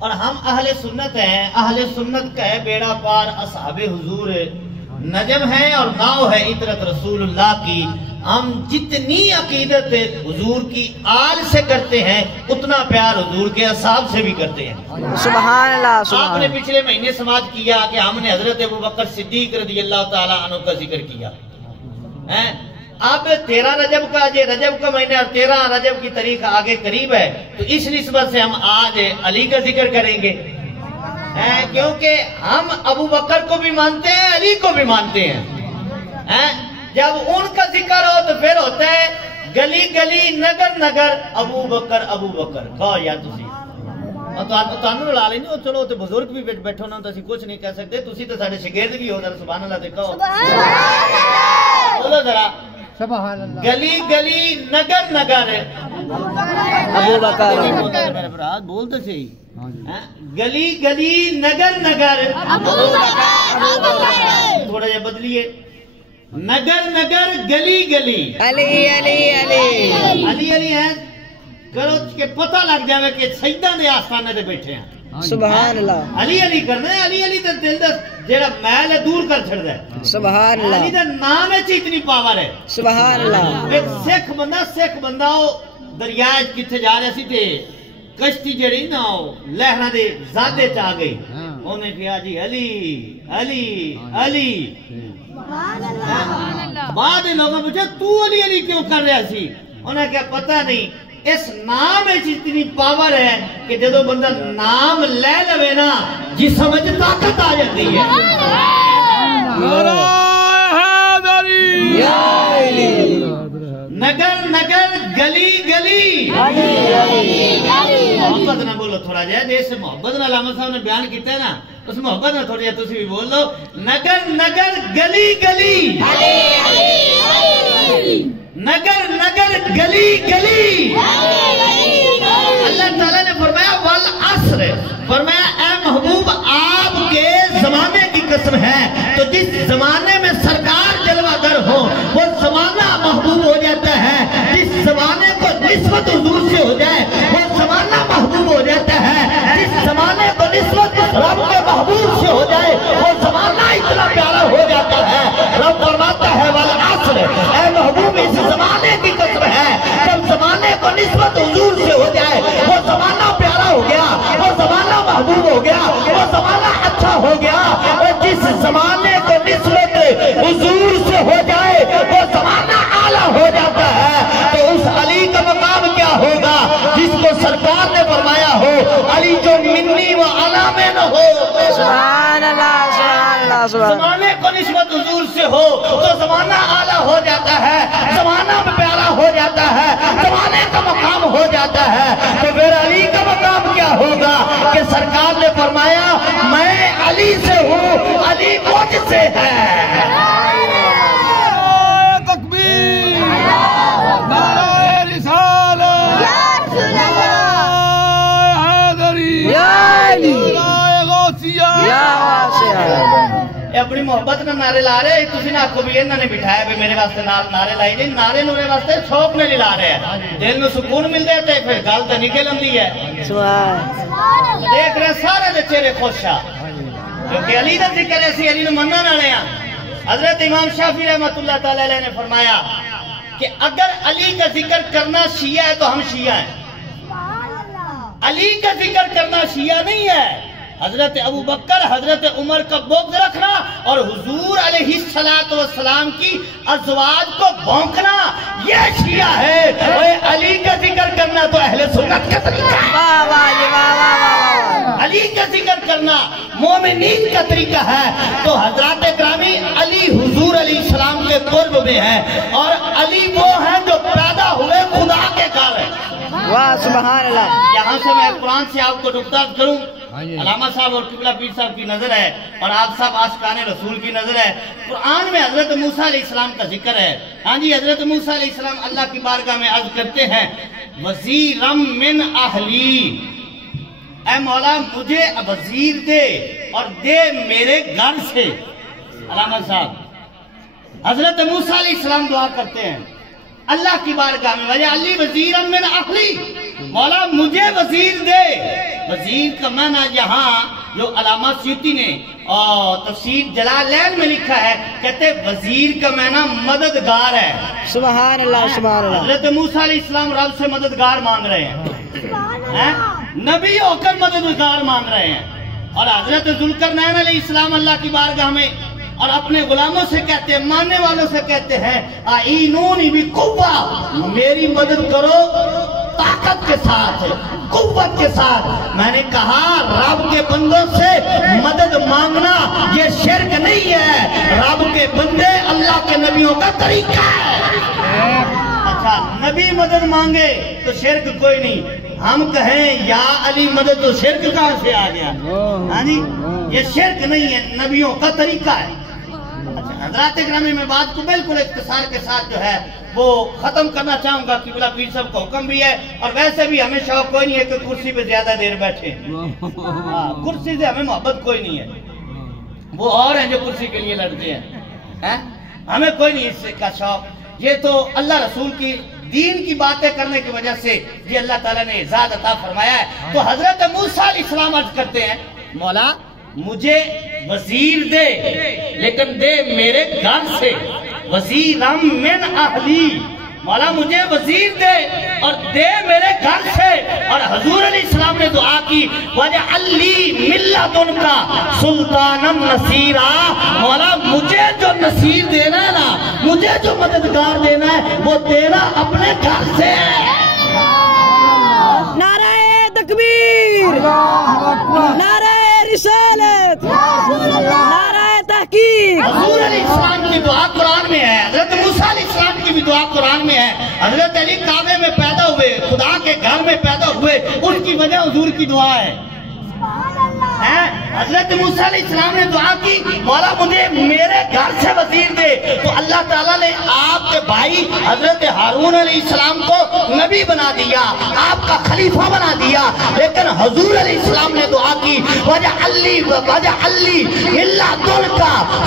اور ہم اہل سنت ہیں، اہل سنت کا ہے بیڑا پار اصحاب حضور نجم ہے اور ناؤ ہے عطرت رسول اللہ کی۔ ہم جتنی عقیدت حضور کی آل سے کرتے ہیں اتنا پیار حضور کے اصحاب سے بھی کرتے ہیں۔ سبحان اللہ سبحان آپ نے اللہ۔ پچھلے مہینے سماعت کیا کہ ہم نے حضرت ابوبکر صدیق رضی اللہ تعالیٰ عنہ کا ذکر کیا۔ اب 13 رجب کا رجب کا مہینہ اور 13 رجب کی تاریخ آگے قریب ہے، تو اس نسبت سے ہم آج علی کا ذکر کریں گے، کیونکہ ہم ابو بکر کو بھی مانتے ہیں، علی کو بھی مانتے ہیں۔ جب ان کا ذکر ہو تو پھر ہوتا ہے گلی گلی نگر نگر ابو بکر کہو یا تسی تانوں لڑا لیں گے، چلو تے بزرگ بھی بیٹھو نا، تو کچھ نہیں کہہ سکتے، تسی تو ساڈے شاگرد بھی ہو، سبحان اللہ تے کہو بولو ذرا سبحان اللہ۔ گلی گلی نگر نگر ابو بکر میرے برات بولتے صحیح، گلی گلی نگر نگر تھوڑا جا بدلیے، نگر نگر گلی گلی علی علی علی علی علی ہے کرو کہ پتہ لگ جاوے کہ سجدہ دے آستانے دے بیٹھے ہیں۔ سبحان اللہ علی علی کرنا ہے، علی علی تے دل دا جیڑا میل ہے دور کر چھڑدا ہے۔ سبحان علی اللہ دا نام وچ اتنی پاور ہے۔ سبحان اللہ۔ ایک سکھ بندہ او دریا وچ کتھے جا رہا سی تے کشتی جڑی نا لہراں دے زادے چ آ گئی، اونے کہا جی علی علی علی، بعد لوگوں پوچھا تو علی علی کیوں کر رہا سی؟ انہیں کہا پتہ نہیں، اس نام اتنی پاور ہے کہ جدو بندہ نام لے لوے نا جسم وچ طاقت آ جاتی ہے۔ نگر نگر گلی گلی محبت نہ بولو تھوڑا جہا، جیسے محبت نہ علامہ صاحب نے بیان کیتا ہے نا، اس محبت نہ تھوڑی جہا تسی بھی بول لو، نگر نگر گلی گلی نگر نگر گلی گلی۔ اللہ تعالیٰ نے فرمایا والعصر، فرمایا اے محبوب آپ کے زمانے کی قسم ہے، تو جس زمانے میں سرکار جلوہ گر ہو وہ زمانہ محبوب ہو جاتا ہے، جس زمانے کو نسبت حضور سے ہو جائے وہ زمانہ محبوب ہو جاتا ہے، جس زمانے کو نسبت رب کے محبوب سے ہو جائے وہ زمانہ اتنا پیارا ہو جاتا ہے۔ رب فرماتا ہے والعصر، اے محبوب اس زمانے کی قسم ہے، جب زمانے کو نسبت حضور سے ہو جائے وہ زمانہ پیارا ہو گیا، وہ زمانہ محبوب ہو گیا، وہ زمانہ اچھا ہو گیا، اور جس زمانے کو نسبت حضور سے ہو جائے وہ زمانہ اعلیٰ ہو جاتا ہے۔ تو اس علی کا مقام کیا ہوگا جس کو سرکار نے فرمایا ہو علی جو منی و علی میں نہ ہو۔ سبحان اللہ سبحان اللہ سبحان اللہ۔ زمانے کو نسبت حضور سے ہو تو زمانہ اعلیٰ ہو جاتا ہے، زمانہ میں پیارا ہو جاتا ہے، زمانے کا مقام ہو جاتا ہے۔ تو پھر علی کا مقام کیا ہوگا کہ سرکار نے فرمایا میں علی سے ہوں، علی مجھ سے ہے۔ تکبیر، نعرہ رسالت، حیدری، یا علی نعرہ غوثیہ، یا واسع۔ یہ اپنی محبت نہ نعرے لا رہے، تسی نہ آکھو بھی انہوں نے بٹھایا بھی میرے واسطے نعرے لائی نہیں، نعرے نورے واسطے شوق نہیں لا رہے ہیں، دل میں سکون مل دیتے پھر گل تو نکل آندی ہے۔ سبحان دیکھ رہے سارے دے چہرے خوش آ، کیونکہ علی دا ذکر ایسی علی نو منن والے ہیں۔ حضرت امام شافعی رحمۃ اللہ تعالی علیہ نے فرمایا کہ اگر علی کا ذکر کرنا شیعہ ہے تو ہم شیعہ ہیں، علی کا ذکر کرنا شیعہ نہیں ہے۔ حضرت ابو بکر حضرت عمر کا بغض رکھنا اور حضور علیہ السلام کی ازواج کو بھونکنا یہ شیعہ ہے، اور علی کا ذکر کرنا تو اہل سنت کا طریقہ ہے۔ واہ واہ جی واہ واہ واہ۔ علی کا ذکر کرنا مومنین کا طریقہ ہے۔ تو حضرات گرامی علی حضور علیہ السلام کے قرب میں ہے، اور علی وہ ہیں جو پیدا ہوئے خدا کے کارن۔ واہ سبحان اللہ۔ یہاں سے میں قرآن سے آپ کو نقطہ کروں، علامہ صاحب اور قبلہ پیر صاحب کی نظر ہے اور آپ صاحب عاشقان رسول کی نظر ہے۔ قرآن میں حضرت موسیٰ علیہ السلام کا ذکر ہے۔ ہاں جی، حضرت موسیٰ علیہ السلام اللہ کی بارگاہ میں عرض کرتے ہیں وزیرم من اہلی، اے مولا مجھے وزیر دے اور دے میرے گھر سے۔ علامہ صاحب حضرت موسیٰ علیہ السلام دعا کرتے ہیں اللہ کی بارگاہ میں وجہ علی وزیرم من اہلی، مولا مجھے وزیر دے وزیر کا معنی یہاں جو علامہ سیوطی نے اور تفسیر جلالین میں لکھا ہے، کہتے ہیں وزیر کا معنی مددگار ہے۔ سبحان اللہ سبحان اللہ۔ حضرت موسیٰ علیہ السلام رب سے مددگار مانگ رہے ہیں، نبی ہو کر مددگار مانگ رہے ہیں، اور حضرت ذوالقرنین علیہ السلام اللہ کی بارگاہ میں اور اپنے غلاموں سے کہتے ہیں، ماننے والوں سے کہتے ہیں اعینونی بقوہ، میری مدد کرو طاقت کے ساتھ، قوت کے ساتھ۔ میں نے کہا رب کے بندوں سے مدد مانگنا یہ شرک نہیں ہے، رب کے بندے اللہ کے نبیوں کا طریقہ ہے۔ اچھا نبی مدد مانگے تو شرک کوئی نہیں، ہم کہیں یا علی مدد تو شرک کہاں سے آ گیا؟ ہاں جی یہ شرک نہیں ہے، نبیوں کا طریقہ ہے۔ اچھا حضرات اکرامی میں بات کو بالکل اختصار کے ساتھ جو ہے وہ ختم کرنا چاہوں گا، قبلہ پیر صاحب کا حکم بھی ہے، اور ویسے بھی ہمیں شوق کوئی نہیں ہے کہ کرسی پہ زیادہ دیر بیٹھے، کرسی سے ہمیں محبت کوئی نہیں ہے، وہ اور ہیں جو کرسی کے لیے لڑتے ہیں، ہمیں کوئی نہیں اس کا شوق۔ یہ تو اللہ رسول کی دین کی باتیں کرنے کی وجہ سے یہ اللہ تعالیٰ نے اعزاز عطا فرمایا ہے۔ تو حضرت موسیٰ علیہ السلام عرض کرتے ہیں مولا مجھے وزیر دے، لیکن دے میرے گھر سے، وزیرم من اہلی، مولا مجھے وزیر دے اور دے میرے گھر سے۔ اور حضور علیہ السلام نے دعا کی وَجَعَلْ لِي مِن لَّدُنْکَ سُلْطَانًا نَصِیرًا، مولا مجھے جو نصیر دینا ہے نا، مجھے جو مددگار دینا ہے وہ دینا اپنے گھر سے ہے۔ نعرہ تکبیر، نعرہ رسالت، نعرہ تحقیق۔ حضور علیہ السلام کی دعا قرآن میں ہے، حضرت موسیٰ علیہ السلام کی بھی دعا قرآن میں ہے۔ حضرت علی کعبے میں پیدا ہوئے، خدا کے گھر میں پیدا ہوئے، ان کی وجہ حضور کی دعا ہے۔ حضرت موسیٰ علیہ السلام نے دعا کی مولا مجھے میرے گھر سے وزیر دے، تو اللہ تعالیٰ نے آپ کے بھائی حضرت ہارون علیہ السلام کو نبی بنا دیا، آپ کا خلیفہ بنا دیا۔ لیکن حضور علیہ السلام نے دعا کی وَجَعَلْ لِي مِن لَّدُنْکَ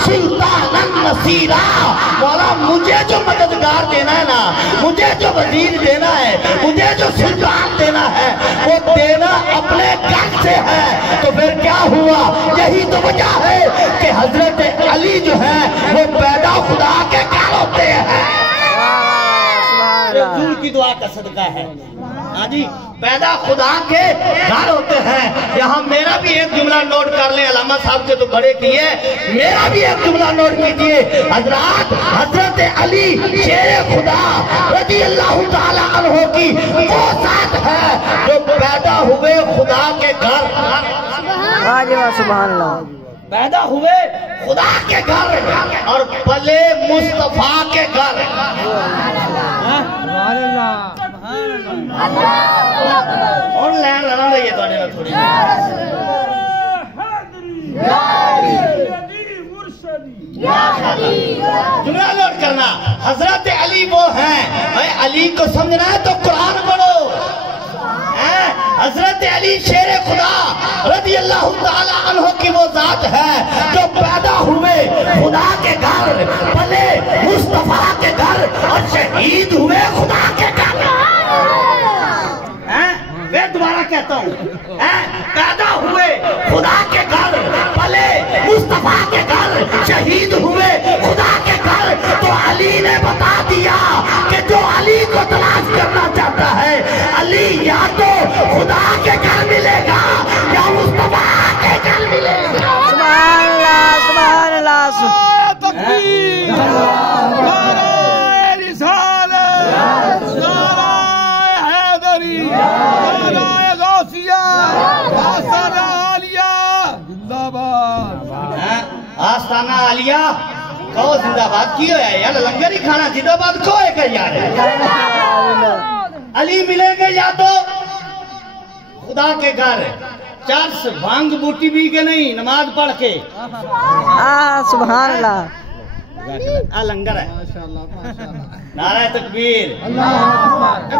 سُلْطَانًا نَصِیرًا، مولا مجھے جو مددگار دینا ہے نا، مجھے جو وزیر دینا ہے، مجھے جو سلطان دینا ہے، وہ دینا اپنے گھر سے ہے۔ تو پھر کیا ہوا؟ یہی تو وجہ ہے کہ حضرت علی جو ہے وہ پیدا خدا کے گھر ہوتے ہیں، حضور کی دعا کا صدقہ ہے۔ ہاں جی پیدا خدا کے گھر ہوتے ہیں۔ یہاں میرا بھی ایک جملہ نوٹ کر لیں، علامہ صاحب کے تو بڑے کیے، میرا بھی ایک جملہ نوٹ کیجئے۔ حضرات حضرت علی شیر خدا رضی اللہ تعالی عنہ کی وہ ذات ہے جو پیدا ہوئے خدا کے گھر، سبحان اللہ، پیدا ہوئے خدا کے گھر اور پلے مصطفیٰ کے گھر۔ اور لین لڑا رہی ہے تھوڑے نہ تھوڑی جملہ نوٹ کرنا، حضرت علی وہ ہیں، علی کو سمجھنا ہے تو قرآن پڑھو۔ حضرت علی شیر خدا رضی اللہ تعالی عنہ کی وہ ذات ہے جو پیدا ہوئے خدا کے گھر، پلے مصطفیٰ کے گھر اور شہید ہوئے خدا کے گھر۔ میں دوبارہ کہتا ہوں، پیدا ہوئے خدا کے گھر، پلے مصطفیٰ کے گھر، شہید ہوئے خدا کے گھر۔ تو علی نے بتا دیا کہ جو علی کو تلاش کرنا چاہتا ہے، علی یا تو خدا کے گھر ملے گا یا مصطفیٰ کے گھر ملے گا۔ سبحان اللہ سبحان اللہ۔ تکبیر، نعرہ رسالت، نعرہ حیدری، نعرہ غوثیہ، آستانہ عالیہ زندہ باد۔ آستانہ عالیہ کہو زندہ باد کی ہویا ہے یار، لنگر ہی کھانا زندہ باد کو ہے کہ یار علی ملیں گے یا تو خدا کے گھر، چرس بھانگ بوٹی بھی کے نہیں، نماز پڑھ کے۔ سبحان اللہ، لنگر ہے۔ نعرہ تکبیر،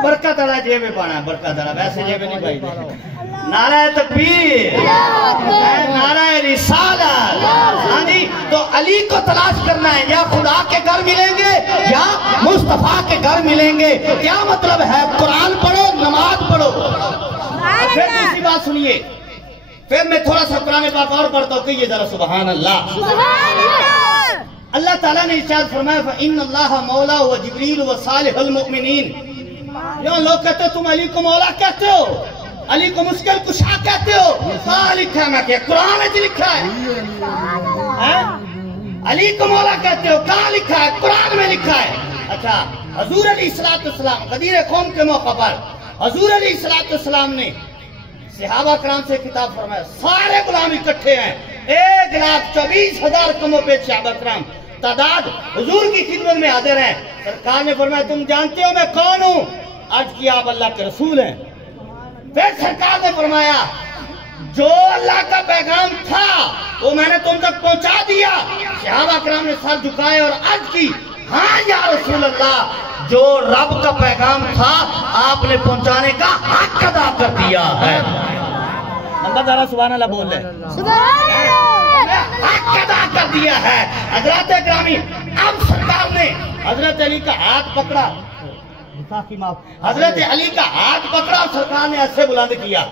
برکت والا جیب میں پانا ہے، برکت والا ویسے جیب میں نہیں پائی دے۔ نعرہ تکبیر، نعرہ رسالت۔ ہاں جی تو علی کو تلاش کرنا ہے، یا خدا کے گھر ملیں گے یا مصطفیٰ کے گھر ملیں گے۔ کیا مطلب ہے؟ قرآن پڑھو، نماز پڑھو۔ پھر دوسری بات سنیے، پھر میں تھوڑا سا قرآن پاک اور پڑھتا ہوں کہ یہ ذرا سبحان اللہ۔ اللہ تعالیٰ نے ارشاد فرمایا فَإِنَّ اللَّهَ مَوْلَا وَجِبْرِيلُ وَصَالِحُ الْمُؤْمِنِينَ۔ یوں لوگ کہتے ہو تم علی کو مولا کہتے ہو، علی کو مشکل کشا کہتے ہو، کہاں لکھا ہے؟ میں کہ قرآن میں لکھا ہے۔ علی کو مولا کہتے ہو، کہاں لکھا ہے؟ قرآن میں لکھا ہے۔ اچھا، حضور علیہ السلام غدیر قوم کے موقع پر حضور علیہ السلام نے صحابہ کرام سے خطاب فرمایا، سارے غلام اکٹھے ہیں، 1,24,000 کم و بیش صحابہ کرام تعداد حضور کی خدمت میں حاضر ہیں۔ سرکار نے فرمایا تم جانتے ہو میں کون ہوں؟ عرض کیا آپ اللہ کے رسول ہیں۔ پھر سرکار نے فرمایا جو اللہ کا پیغام تھا وہ میں نے تم تک پہنچا دیا۔ صحابہ کرام نے سر جھکائے اور عرض کی ہاں یا رسول اللہ، جو رب کا پیغام تھا آپ نے پہنچانے کا حق ادا کر دیا ہے۔ اللہ تعالیٰ سبحان اللہ بول رہے ہیں، حق ادا کر دیا ہے۔ حضرات گرامی، اب سرکار نے حضرت علی کا ہاتھ پکڑا، حضرت علی کا ہاتھ پکڑا اور سرکار نے ایسے بلند کیا۔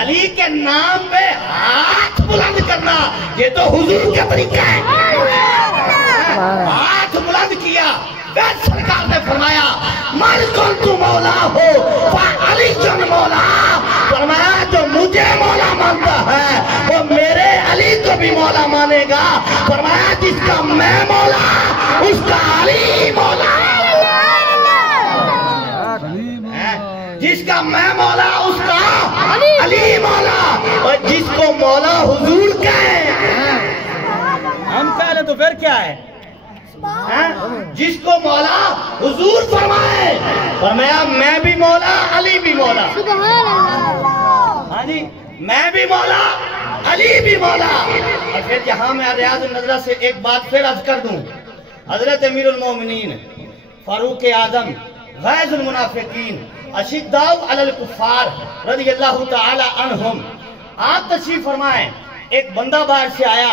علی کے نام پہ ہاتھ بلند کرنا یہ تو حضور کا طریقہ ہے۔ ہاتھ بلند کیا، پھر سرکار نے فرمایا من کنت مولا ہو فعلی جن مولا، فرمایا جو مجھے مولا مانتا ہے وہ میرے علی کو بھی مولا مانے گا۔ فرمایا جس کا میں مولا اس کا علی مولا، جس کا میں مولا اس کا علی مولا، اور جس کو مولا حضور کہے ہم کہہ تو پھر کیا ہے؟ جس کو مولا حضور فرمائے، فرمایا میں بھی مولا علی بھی مولا۔ ہاں جی، میں بھی مولا علی بھی مولا۔ اور پھر یہاں میں ریاض النظرہ سے ایک بات پھر عرض کر دوں، حضرت امیر المومنین فاروق اعظم غیظ المنافقین اشداء علی الکفار رضی اللہ تعالی عنہم، آپ تشریف فرمائیں۔ ایک بندہ باہر سے آیا،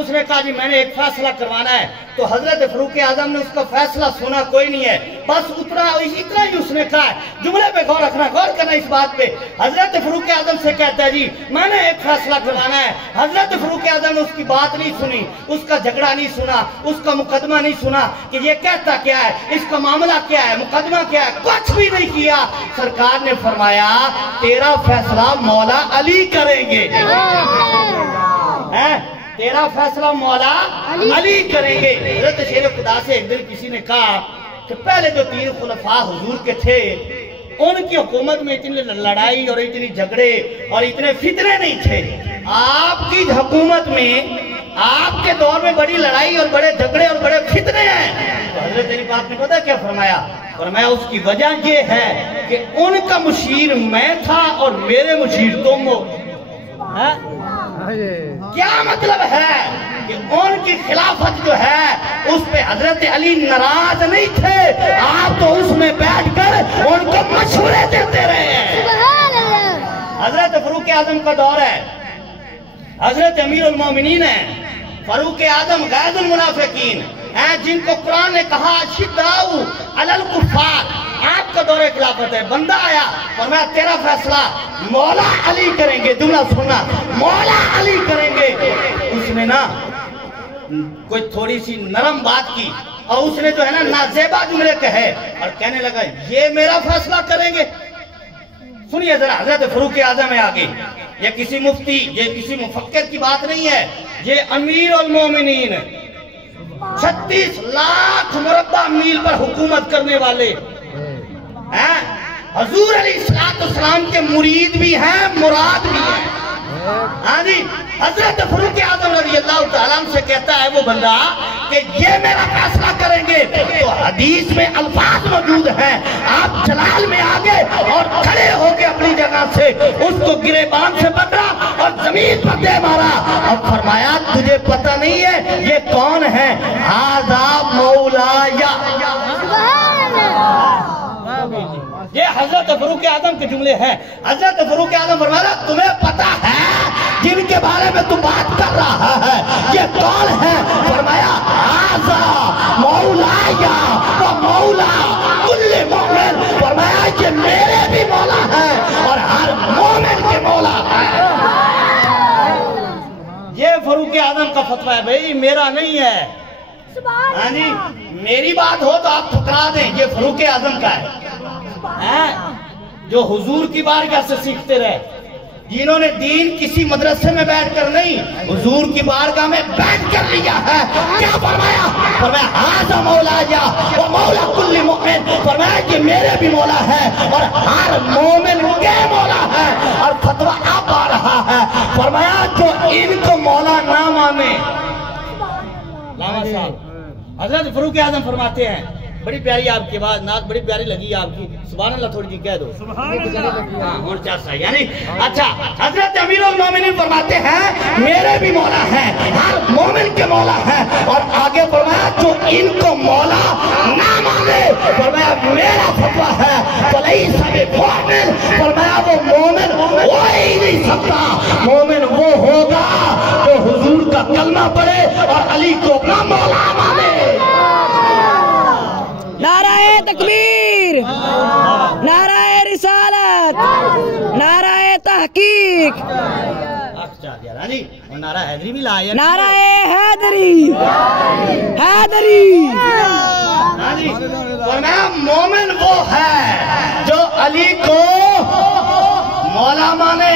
اس نے کہا جی میں نے ایک فیصلہ کروانا ہے، تو حضرت فاروق اعظم نے اس کا فیصلہ سنا کوئی نہیں ہے، بس اتنا ہی اس نے کہا ہے۔ جملے پہ غور رکھنا، غور کرنا اس بات پہ۔ حضرت فاروق اعظم سے کہتا ہے جی میں نے ایک فیصلہ کروانا ہے۔ حضرت فاروق اعظم نے اس کی بات نہیں سنی، اس کا جھگڑا نہیں سنا، اس کا مقدمہ نہیں سنا کہ یہ کہتا کیا ہے، اس کا معاملہ کیا ہے، مقدمہ کیا ہے، کچھ بھی نہیں کیا۔ سرکار نے فرمایا تیرا فیصلہ مولا علی کریں گے، تیرا فیصلہ مولا علی کریں گے۔ حضرت شیر خدا سے ایک دن کسی نے کہا کہ پہلے جو 3 خلفاء حضور کے تھے ان کی حکومت میں اتنی لڑائی اور اتنی جھگڑے اور اتنے فتنے نہیں تھے، آپ کی حکومت میں آپ کے دور میں بڑی لڑائی اور بڑے جھگڑے اور بڑے فتنے ہیں۔ تو حضرت علی پاک نے پتہ کیا فرمایا؟ فرمایا اس کی وجہ یہ ہے کہ ان کا مشیر میں تھا اور میرے مشیر تم ہو۔ کیا مطلب ہے کہ ان کی خلافت جو ہے اس پہ حضرت علی ناراض نہیں تھے، آپ تو اس میں بیٹھ کر ان کو مشورے دیتے رہے ہیں۔ حضرت فاروق اعظم کا دور ہے، حضرت امیر المومنین ہیں، فاروق اعظم غیظ المنافقین ہیں، جن کو قرآن نے کہا شداء علی الکفار، آپ کا دور خلافت ہے۔ بندہ آیا، فرمایا تیرا فیصلہ مولا علی کریں گے، جملہ سننا مولا علی کریں گے۔ اس نے نا کوئی تھوڑی سی نرم بات کی اور اس نے جو ہے نا نازیبا جملے کہے اور کہنے لگا یہ میرا فیصلہ کریں گے۔ سنیے ذرا حضرت فاروق اعظم ہے آگے، یہ کسی مفتی یہ کسی مفکر کی بات نہیں ہے، یہ امیر المومنین 36 لاکھ مربع میل پر حکومت کرنے والے ہیں، حضور علیہ السلام کے مرید بھی ہیں، مراد بھی ہیں۔ ہاں جی، حضرت فاروق اعظم رضی اللہ تعالیٰ عنہ سے کہتا ہے وہ بندہ کہ یہ میرا فیصلہ کریں گے، تو حدیث میں الفاظ موجود ہیں، آپ جلال میں آگے اور کھڑے ہو کے اپنی جگہ سے اس کو گریبان سے پکڑا اور زمین پر دے مارا اور فرمایا تجھے پتہ نہیں ہے یہ کون ہے؟ ھذا مولایا۔ یہ حضرت فاروق اعظم کے جملے ہیں۔ حضرت فاروق اعظم فرمایا تمہیں پتہ ہے جن کے بارے میں تم بات کر رہا ہے یہ کون ہے؟ فرمایا ھذا مولایا و مولا کل مومن، فرمایا یہ میرے بھی مولا ہے اور فاروق اعظم کا فتویٰ ہے بھائی، میرا نہیں ہے. ہاں جی، میری بات ہو تو آپ ٹھکرا دیں، یہ فاروق اعظم کا ہے جو حضور کی بارگاہ سے سیکھتے رہے، جنہوں نے دین کسی مدرسے میں بیٹھ کر نہیں، حضور کی بارگاہ میں بیٹھ کر لیا ہے. کیا فرمایا؟ فرمایا ھذا مولایا و مولا کل مومن، فرمایا کہ میرے بھی مولا ہے اور ہر مومن کے مولا ہے. اور فتویٰ اب آ رہا ہے، فرمایا جو ان کو مولا نہ مانے. علامہ صاحب حضرت فاروق اعظم فرماتے ہیں، بڑی پیاری آپ کی بات، نعت بڑی پیاری لگی آپ کی، سبحان اللہ تھوڑی جی کہہ دو. یعنی اچھا، حضرت امیر المومنین فرماتے ہیں میرے بھی مولا ہے، ہر مومن کے مولا ہے. اور آگے فرمایا جو ان کو مولا نہ مانے، فرمایا میرا فتویٰ ہے فلیس بمؤمن، فرمایا وہ مومن ہو ہی نہیں سکتا. مومن وہ ہوگا جو حضور کا کلمہ پڑھے اور علی کو اپنا مولا مانے. نعرہ تکبیر، نعرہ رسالت، نعرہ تحقیق، نعرہ حیدری بھی لائے، نعرہ حیدری، حیدری. فرمایا مومن وہ ہے جو علی کو مولا مانے.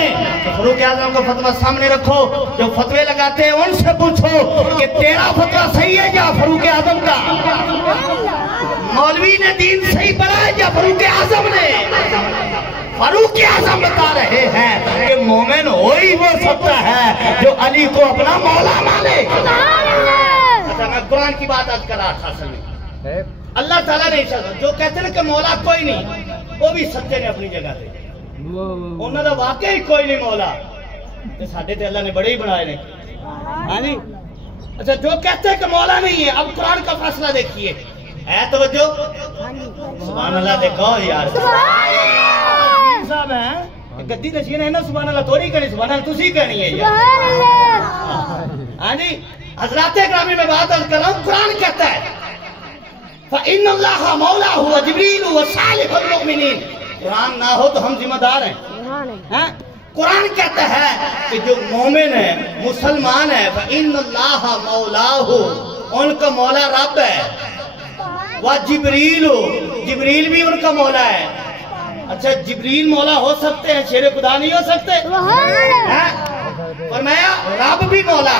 فاروق اعظم کا فتویٰ سامنے رکھو، جو فتوے لگاتے ہیں ان سے پوچھو کہ تیرا فتویٰ صحیح ہے یا فاروق اعظم کا؟ مولوی نے دین صحیح پڑھا ہے یا فاروق اعظم نے؟ فاروق اعظم بتا رہے ہیں کہ مومن ہو ہی وہ سکتا ہے جو علی کو اپنا مولا مانے. اچھا، میں قرآن کی بات آج کر رہا تھا. اصل میں اللہ تعالیٰ نے جو کہتے ہیں کہ مولا کوئی نہیں، وہ بھی سچے نے اپنی جگہ سے، انہوں نے واقعی کوئی نہیں مولا. ساڈے تے اللہ نے بڑے ہی بنائے نے. ہاں جی، اچھا جو کہتے ہیں کہ مولا نہیں ہے، اب قرآن کا فیصلہ دیکھیے. ہے توجہ؟ سبحان اللہ دیکھو یار، صاحب ہیں گدی نشین ہے نا، سبحان اللہ تھوڑی کہنی، سبحان اللہ تسی کہنی ہے یار. ہاں جی، حضرات گرامی میں بات عرض کر رہا ہوں، قرآن کہتا ہے فَإِنَّ اللَّهَ مَوْلَاهُ وَجِبْرِيلُ وَصَالِحُ الْمُؤْمِنِينَ. قرآن نہ ہو تو ہم ذمہ دار ہیں. قرآن کہتا ہے کہ جو مومن ہے، مسلمان ہے، فَإِنَّ اللَّهَ مَوْلَاهُ، ان کا مولا رب ہے. وَجِبْرِيلُ، جبریل بھی ان کا مولا ہے. اچھا جبریل مولا ہو سکتے ہیں، شیر خدا نہیں ہو سکتے؟ فرمایا رب بھی مولا،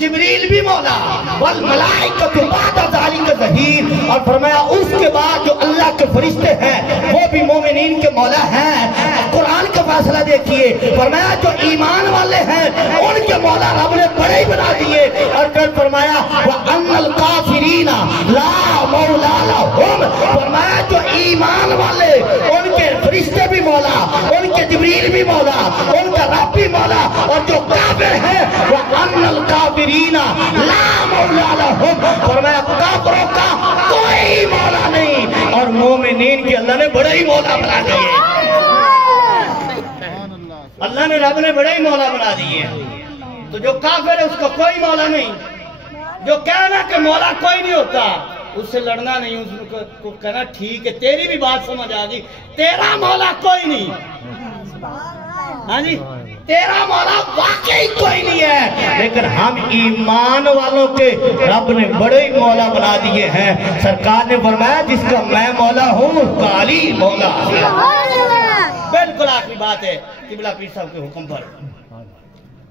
جبریل بھی مولا، والملائکۃ بعد ذالک ظہیر. اور فرمایا اس کے بعد جو اللہ کے فرشتے ہیں وہ بھی مومنین کے مولا ہیں. قرآن کا فیصلہ دیکھیے، فرمایا جو ایمان والے ہیں ان کے مولا رب نے بڑے ہی بنا دیے. اور پھر فرمایا وَأَنَّ الْكَافِرِينَ لَا مَوْلَى لَهُمْ، فرمایا جو ایمان والے ان کے فرشتے بھی مولا، ان کے جبریل بھی مولا، ان کا رب بھی مولا. اور جو کافر ہیں وَأَنَّ الْكَافِرِينَ لَا مَوْلَى لَهُمْ، فرمایا کافروں کا کوئی مولا نہیں. اور مومنین کے اللہ نے بڑے ہی مولا بنا دیے. اللہ نے رب نے بڑے ہی مولا بنا دیے. تو جو کافر ہے اس کا کوئی مولا نہیں. جو کہنا کہ مولا کوئی نہیں ہوتا اس سے لڑنا نہیں، اس کو کہنا ٹھیک ہے تیری بھی بات سمجھ آ گئی، تیرا مولا کوئی نہیں. ہاں جی، تیرا مولا واقعی کوئی نہیں ہے، لیکن ہم ایمان والوں کے رب نے بڑے ہی مولا بنا دیے ہیں. سرکار نے فرمایا جس کا میں مولا ہوں اس کا علی مولا. بالکل آخری بات ہے قبلہ پیر صاحب کے حکم پر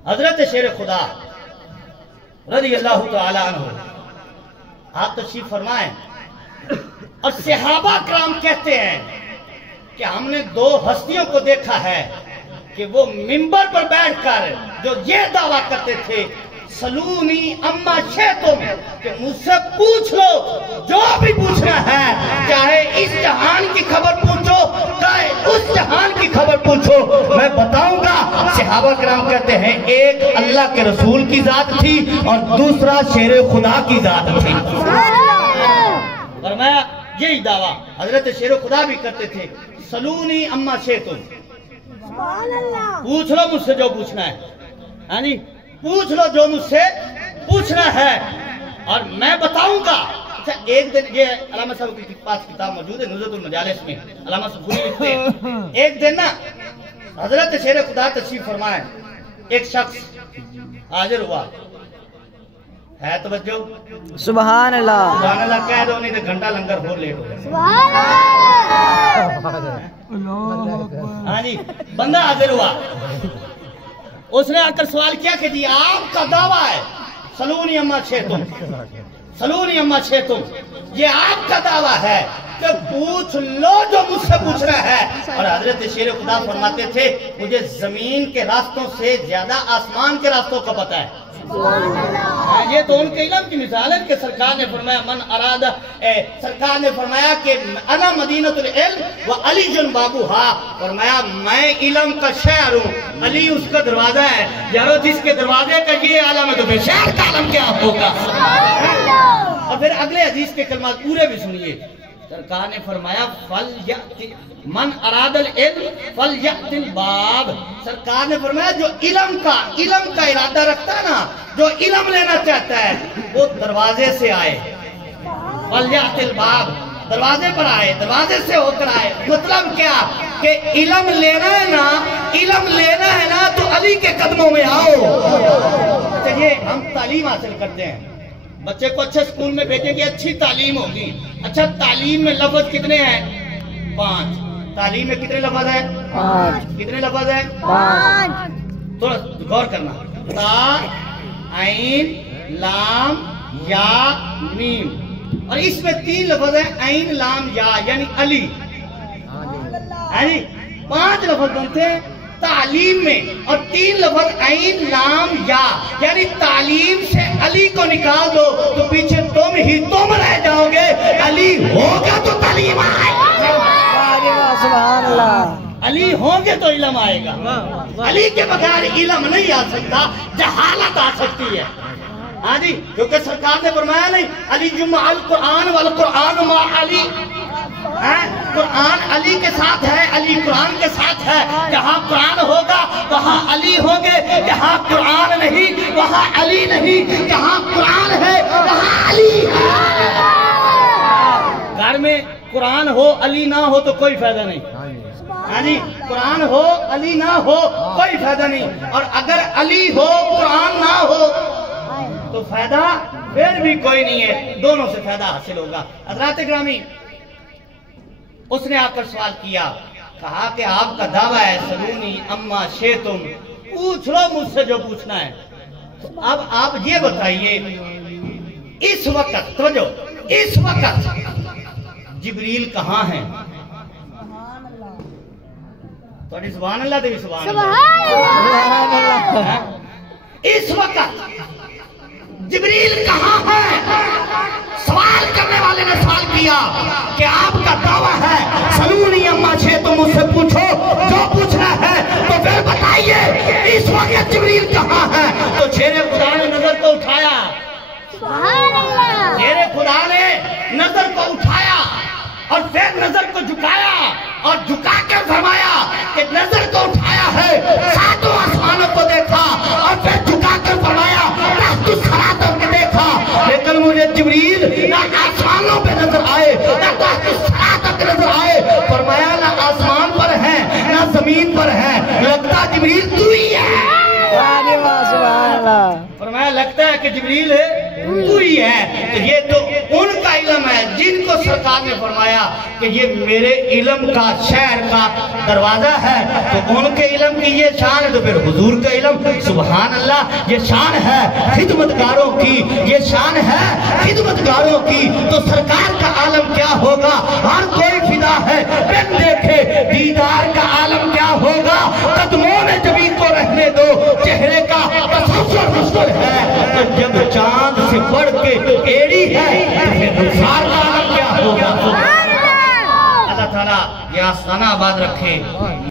حضرت شیر خدا رضی اللہ تعالیٰ عنہ آپ تشریف فرمائیں. اور صحابہ کرام کہتے ہیں کہ ہم نے دو ہستیوں کو دیکھا ہے کہ وہ منبر پر بیٹھ کر جو یہ دعویٰ کرتے تھے سلونی اما شئتم، کہ مجھ سے پوچھ لو جو بھی پوچھنا ہے، چاہے اس جہان کی خبر پوچھو چاہے اس جہان کی خبر پوچھو میں بتاؤں گا. صحابہ کرام کہتے ہیں ایک اللہ کے رسول کی ذات تھی اور دوسرا شیر خدا کی ذات تھی. فرمایا یہی دعویٰ حضرت شیر خدا بھی کرتے تھے، سلونی اما شئتم، پوچھ لو مجھ سے جو پوچھنا ہے. ہاں جی، پوچھ لو جو مجھ سے پوچھنا ہے اور میں بتاؤں گا. اچھا ایک دن یہ علامہ صاحب کے پاس کتاب موجود ہے نزہۃ المجالس میں، علامہ صاحب لکھتے ہیں ایک دن نا حضرت شیر خدا تشریف فرمائے، ایک شخص حاضر ہوا ہے توجہ؟ سبحان اللہ سبحان اللہ کہہ دو، نہیں تو گھنٹہ لنگر ہو لیٹ ہو جائے. ہاں جی، بندہ حاضر ہوا، اس نے آ کر سوال کیا کہ جی آپ کا دعویٰ ہے سلونی اما شیتم، سلونی اما شیتم، یہ آپ کا دعویٰ ہے کہ پوچھ لو جو مجھ سے پوچھنا ہے. اور حضرت شیر خدا فرماتے تھے مجھے زمین کے راستوں سے زیادہ آسمان کے راستوں کا پتہ ہے. یہ تو ان کے علم کی مثال ہے کہ سرکار نے فرمایا من اراد، سرکار نے فرمایا کہ انا مدینۃ العلم و علی جن بابوہا، فرمایا میں علم کا شہر ہوں، علی اس کا دروازہ ہے. یارو جس کے دروازے کا یہ عالم ہے تو پھر شہر کا عالم کیا ہوگا؟ اور پھر اگلے حدیث کے کلمات پورے بھی سنیے. سرکار نے فرمایا من اراد العلم فلیأت الباب، سرکار نے فرمایا جو علم کا ارادہ رکھتا ہے نا، جو علم لینا چاہتا ہے وہ دروازے سے آئے. فلیأت الباب، دروازے پر آئے، دروازے سے ہو کر آئے. مطلب کیا کہ علم لینا ہے نا تو علی کے قدموں میں آؤ. چلیے ہم تعلیم حاصل کرتے ہیں، بچے کو اچھے اسکول میں بھیجیں گے، اچھی تعلیم ہوگی. اچھا تعلیم میں لفظ کتنے ہیں؟ 5. تعلیم میں کتنے لفظ ہیں؟ 5. کتنے لفظ ہیں؟ 5. تھوڑا غور کرنا. تا، عین، لام، یا، میم. اور اس میں 3 لفظ ہیں، عین، لام، یا، یعنی علی. 5 لفظ بنتے ہیں تعلیم میں، اور 3 لفظ عین، لام، یا، یعنی تعلیم سے علی کو نکال دو تو پیچھے تم رہ جاؤ گے. علی ہوگا تو تعلیم آئے گا، سبحان اللہ. علی ہوں گے تو علم آئے گا. علی کے بغیر علم نہیں آ سکتا، جہالت آ سکتی ہے. ہاں جی، کیونکہ سرکار نے فرمایا نہیں علی جمع القرآن والقرآن مع علی، قرآن علی کے ساتھ ہے، علی قرآن کے ساتھ ہے. جہاں قرآن ہوگا وہاں علی ہوں گے، جہاں قرآن نہیں وہاں علی نہیں. جہاں قرآن ہے وہاں علی ہے. گھر میں قرآن ہو علی نہ ہو تو کوئی فائدہ نہیں. ہاں جی، قرآن ہو علی نہ ہو کوئی فائدہ نہیں. اور اگر علی ہو قرآن نہ ہو تو فائدہ پھر بھی کوئی نہیں ہے، دونوں سے فائدہ حاصل ہوگا. حضرات گرامی، اس نے آ کر سوال کیا، کہا کہ آپ کا دعویٰ ہے سلونی اما شیتم، پوچھ لو مجھ سے جو پوچھنا ہے. تو اب آپ یہ بتائیے اس وقت جبریل کہاں ہیں؟ تھوڑی سبحان اللہ دے بھی سبحان اللہ. اس وقت جبریل کہاں ہے؟ سوال کرنے والے نے سوال کیا کہ آپ کا دعویٰ ہے سلونی اما شیتم، مجھ سے پوچھو جو پوچھنا ہے. تو پھر بتائیے اس وقت جبریل کہاں ہے؟ تو شیر خدا نے نظر کو اٹھایا، شیر خدا نے نظر کو اٹھایا اور پھر نظر کو جھکایا اور جھکا کے فرمایا کہ نظر کو اٹھایا ہے 7 آسمانوں کو دیکھا اور پھر جھکا کر فرمایا تحت الثری تک دیکھا، لیکن مجھے جبریل نہ آسمانوں پہ نظر آئے نہ تحت الثری تک نظر آئے. فرمایا نہ آسمان پر ہے نہ زمین پر ہے، لگتا جبریل تو ہی ہے. فرمایا لگتا ہے کہ جبریل تو ہی ہے. تو یہ تو ان کا علم ہے جن کو سرکار نے فرمایا کہ یہ میرے علم کا شہر کا دروازہ ہے. تو ان کے علم کی یہ شان ہے، تو پھر حضور کا علم سبحان اللہ یہ شان ہے خدمتگاروں کی، یہ شان ہے خدمتگاروں کی. تو سرکار کا عالم کیا ہوگا؟ ہر کوئی فدا ہے بن دیکھے دیدار کا عالم کیا ہوگا؟ قدموں میں جبھی کو رہنے دو، چہرے کا تصور مشکل ہے. تو جب چاند سے بڑھ کے ایڑی ہے تو رخسار کا عالم کیا ہوگا؟ اللہ تعالیٰ یہ آستانہ آباد رکھے.